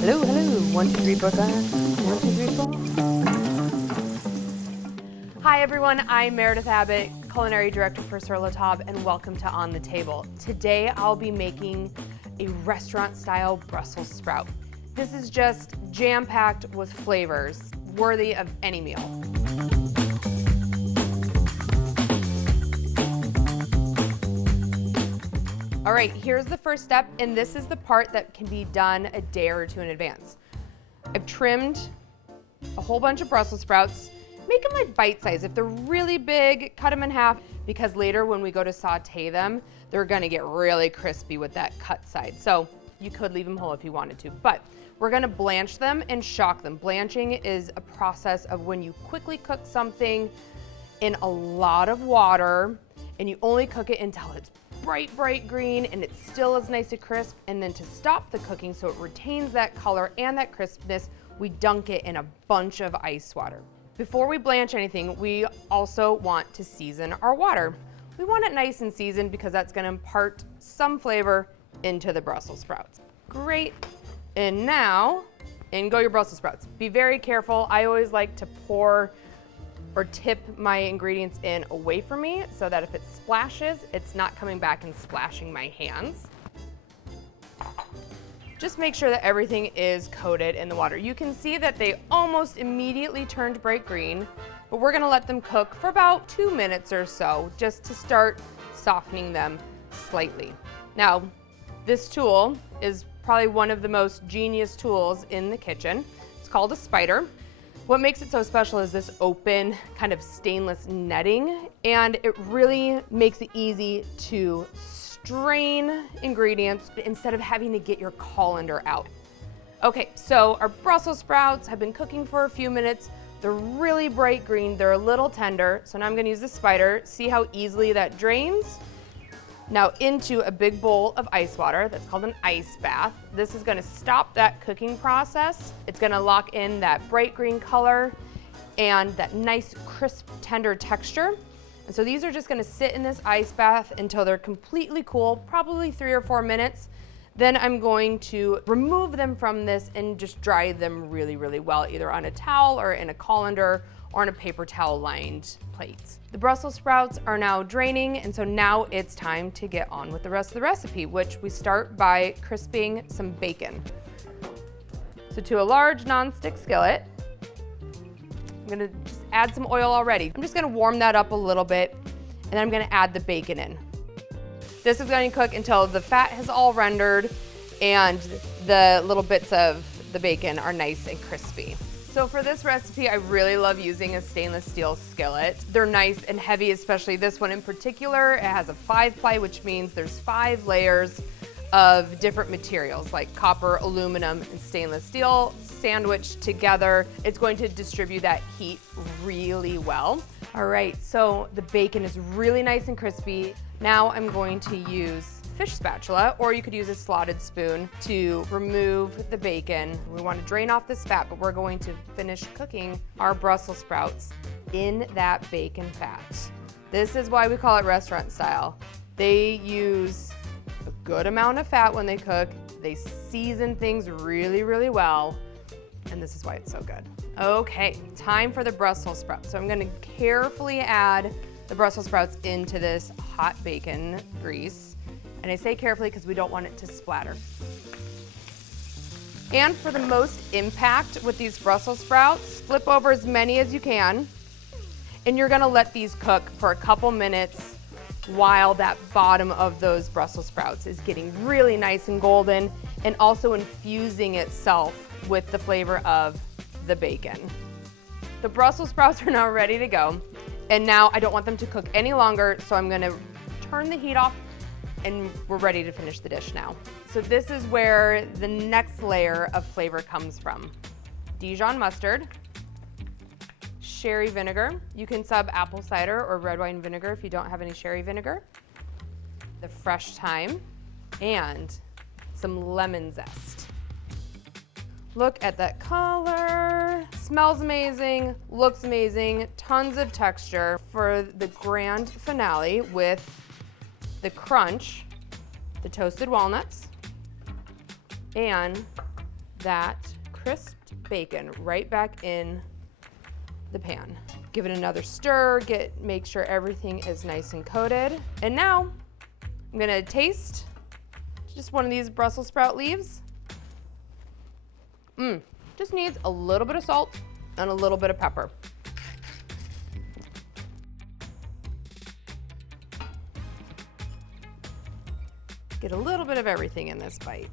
Hello, hello. 1, 2, 3, 4, 5. 1, 2, 3, 4. Hi everyone, I'm Meredith Abbott, Culinary Director for Sur La Table, and welcome to On the Table. Today I'll be making a restaurant-style Brussels sprout. This is just jam-packed with flavors, worthy of any meal. All right, here's the first step, and this is the part that can be done a day or two in advance. I've trimmed a whole bunch of Brussels sprouts. Make them like bite size. If they're really big, cut them in half, because later when we go to saute them, they're gonna get really crispy with that cut side. So you could leave them whole if you wanted to, but we're gonna blanch them and shock them. Blanching is a process of when you quickly cook something in a lot of water and you only cook it until it's bright green and it still is nice and crisp, and then to stop the cooking so it retains that color and that crispness, we dunk it in a bunch of ice water. Before we blanch anything, we also want to season our water. We want it nice and seasoned because that's gonna impart some flavor into the Brussels sprouts. Great, and now, in go your Brussels sprouts. Be very careful. I always like to pour or tip my ingredients in away from me so that if it splashes, it's not coming back and splashing my hands. Just make sure that everything is coated in the water. You can see that they almost immediately turned bright green, but we're gonna let them cook for about 2 minutes or so just to start softening them slightly. Now, this tool is probably one of the most genius tools in the kitchen. It's called a spider. What makes it so special is this open kind of stainless netting, and it really makes it easy to strain ingredients instead of having to get your colander out. Okay, so our Brussels sprouts have been cooking for a few minutes. They're really bright green, they're a little tender, so now I'm gonna use the spider. See how easily that drains? Now into a big bowl of ice water that's called an ice bath. This is gonna stop that cooking process. It's gonna lock in that bright green color and that nice crisp tender texture. And so these are just gonna sit in this ice bath until they're completely cool, probably 3 or 4 minutes. Then I'm going to remove them from this and just dry them really well, either on a towel or in a colander or on a paper towel lined plate. The Brussels sprouts are now draining, and so now it's time to get on with the rest of the recipe, which we start by crisping some bacon. So to a large nonstick skillet, I'm gonna just add some oil already. I'm just gonna warm that up a little bit, and then I'm gonna add the bacon in. This is going to cook until the fat has all rendered and the little bits of the bacon are nice and crispy. So for this recipe, I really love using a stainless steel skillet. They're nice and heavy, especially this one in particular. It has a 5-ply, which means there's 5 layers of different materials like copper, aluminum, and stainless steel sandwiched together. It's going to distribute that heat really well. All right, so the bacon is really nice and crispy. Now I'm going to use fish spatula, or you could use a slotted spoon to remove the bacon. We want to drain off this fat, but we're going to finish cooking our Brussels sprouts in that bacon fat. This is why we call it restaurant style. They use a good amount of fat when they cook. They season things really well, and this is why it's so good. Okay, time for the Brussels sprouts. So I'm gonna carefully add the Brussels sprouts into this hot bacon grease. And I say carefully because we don't want it to splatter. And for the most impact with these Brussels sprouts, flip over as many as you can, and you're gonna let these cook for a couple minutes while that bottom of those Brussels sprouts is getting really nice and golden and also infusing itself with the flavor of the bacon. The Brussels sprouts are now ready to go, and now I don't want them to cook any longer, so I'm gonna turn the heat off and we're ready to finish the dish now. So this is where the next layer of flavor comes from. Dijon mustard, sherry vinegar. You can sub apple cider or red wine vinegar if you don't have any sherry vinegar. The fresh thyme, and some lemon zest. Look at that color. Smells amazing, looks amazing, tons of texture. For the grand finale with the crunch, the toasted walnuts, and that crisped bacon right back in the pan. Give it another stir, make sure everything is nice and coated. And now I'm gonna taste just one of these Brussels sprout leaves. Just needs a little bit of salt and a little bit of pepper. Get a little bit of everything in this bite.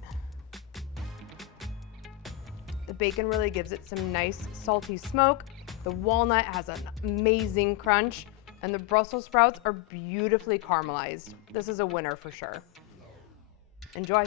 The bacon really gives it some nice salty smoke. The walnut has an amazing crunch, and the Brussels sprouts are beautifully caramelized. This is a winner for sure. Enjoy.